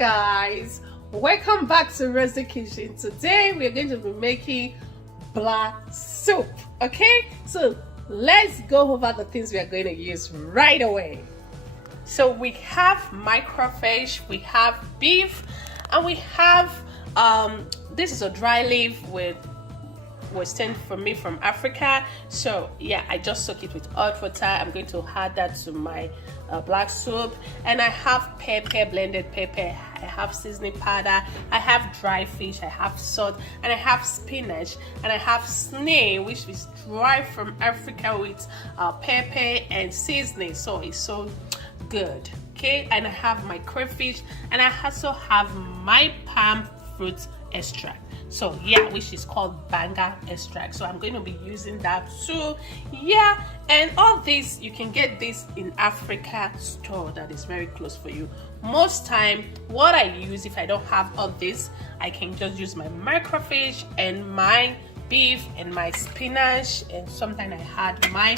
guys, welcome back to Rozzy Kitchen. Today we are going to be making black soup. Okay, so let's go over the things we are going to use right away. So we have microfish, we have beef, and we have this is a dry leaf with was sent for me from Africa. So yeah, I just soak it with hot water. I'm going to add that to my black soup. And I have pepper, blended pepper, I have seasoning powder, I have dry fish, I have salt, and I have spinach, and I have snail, which is dry from Africa with pepper and seasoning. So it's so good. Okay, and I have my crayfish, and I also have my palm fruit extract. So yeah, which is called banga extract. So I'm going to be using that too. Yeah, and all this you can get this in Africa store that is very close for you. Most time what I use, if I don't have all this, I can just use my microfish and my beef and my spinach, and sometimes I had my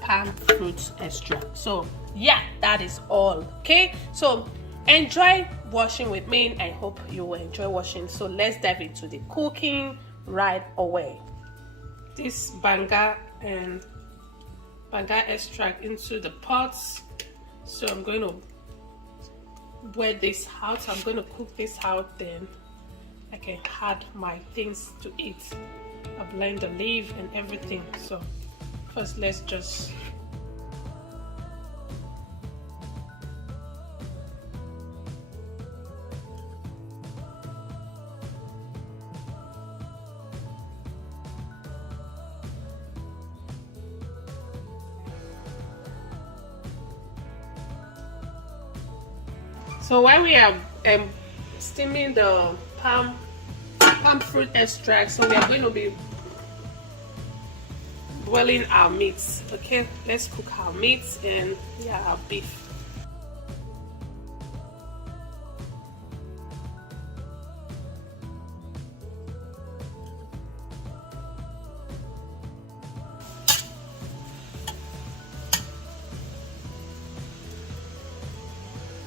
palm fruit extract. So yeah, that is all. Okay, so enjoy watching with me. I hope you will enjoy watching. So let's dive into the cooking right away. This banga and banga extract into the pots. So I'm going to boil this out. I'm going to cook this out, then I can add my things to it. I blend the leaf and everything. So first let's just So while we are steaming the palm fruit extract, so we are going to be boiling our meats. Okay, let's cook our meats and yeah, our beef.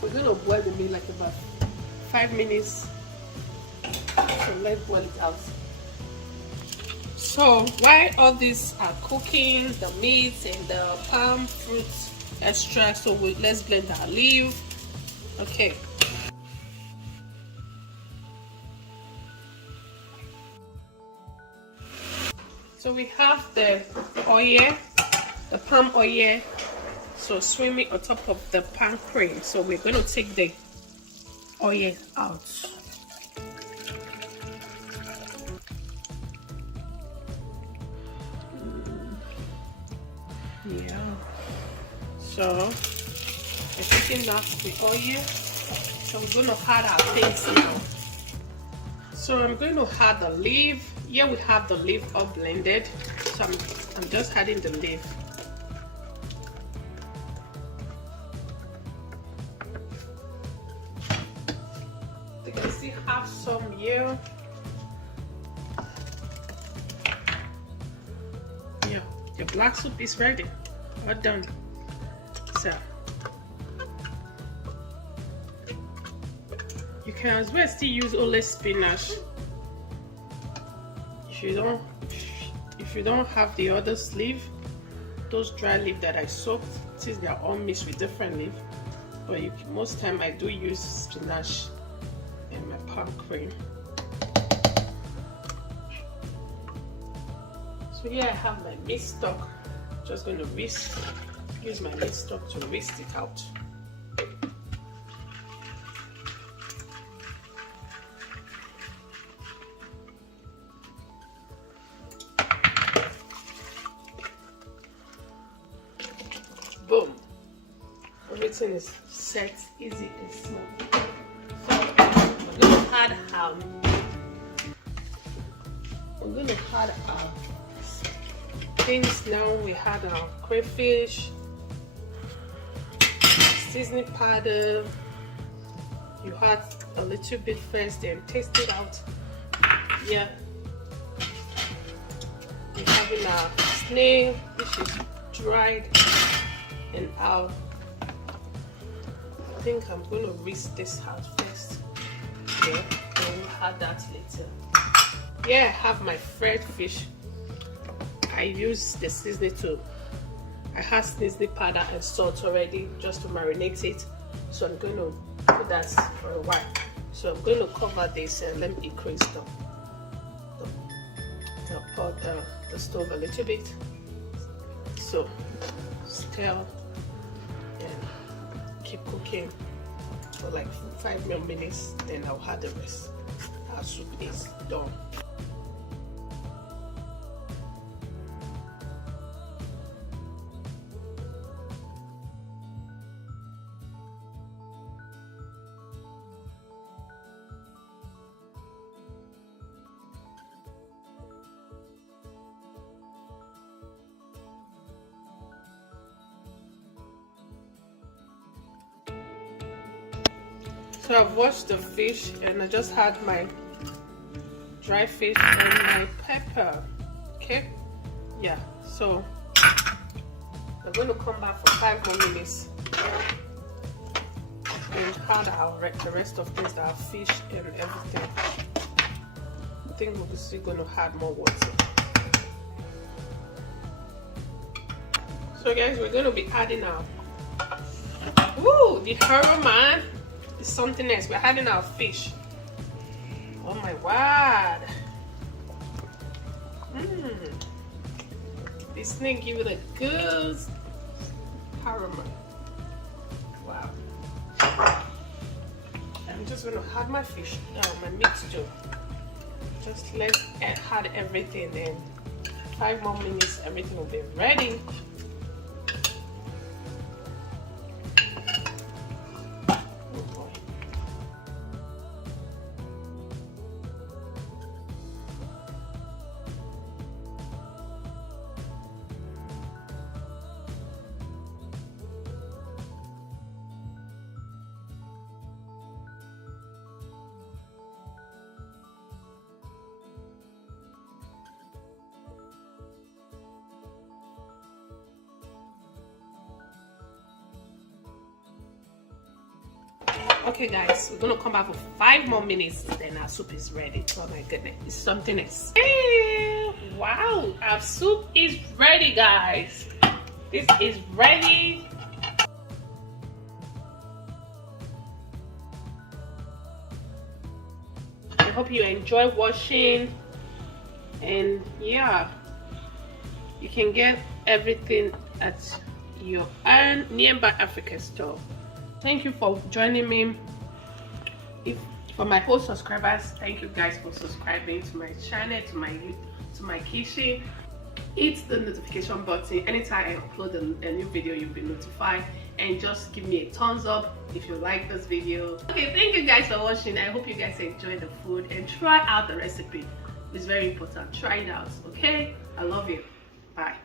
We're going to boil the meat like about 5 minutes. So let's boil it out. So while all these are cooking, the meat and the palm fruit extract, so let's blend our leaf. Okay. So we have the oil, the palm oil, so swimming on top of the pan cream. So we're going to take the oil out. Yeah. So we're taking out the oil. So we're going to add our things now. So I'm going to add the leaf. Here we have the leaf all blended. So I'm just adding the leaf. You can see have some here. Yeah, your black soup is ready. All done. So you can as well still use only spinach. If you don't have the other leaf, those dry leaf that I soaked, since they are all mixed with different leaf, but most time I do use spinach and my palm cream. So here I have my meat stock. Just going to use my meat stock to whisk it out. Boom! Everything is set, easy and smooth. So we're going to add our things now. We had our crayfish, seasoning powder. You add a little bit first, then taste it out. Yeah. We're having our snail, which is dried, and our I think I'm going to whisk this out first. Okay, and we'll add that later. Here I have my fresh fish. I use the seasoning too. I have seasoning powder and salt already just to marinate it. So I'm going to put that for a while. So I'm going to cover this and let me increase the stove a little bit. So stir and keep cooking for like 5 more minutes, then I'll add the rest. Our soup is done. So I've washed the fish and I just had my dry fish and my pepper. Okay, yeah, so I'm going to come back for 5 more minutes and add the rest of this, our fish and everything. I think we're still going to add more water. So guys, we're going to be adding our the aroma is something else. We're adding our fish. Oh my word. This thing give it a good aroma. Wow. I'm just gonna add my fish, my mixture. Just let's add everything in. 5 more minutes, everything will be ready. Okay guys, we're gonna come back for 5 more minutes, then our soup is ready. Oh my goodness, it's something else. Hey, wow, our soup is ready guys. This is ready. I hope you enjoy watching, and yeah, you can get everything at your own nearby African store. Thank you for joining me. For my whole subscribers, thank you guys for subscribing to my channel, to my kitchen. Hit the notification button. Anytime I upload a new video, you'll be notified. And just give me a thumbs up if you like this video. Okay, thank you guys for watching. I hope you guys enjoy the food and try out the recipe. It's very important. Try it out, okay? I love you. Bye.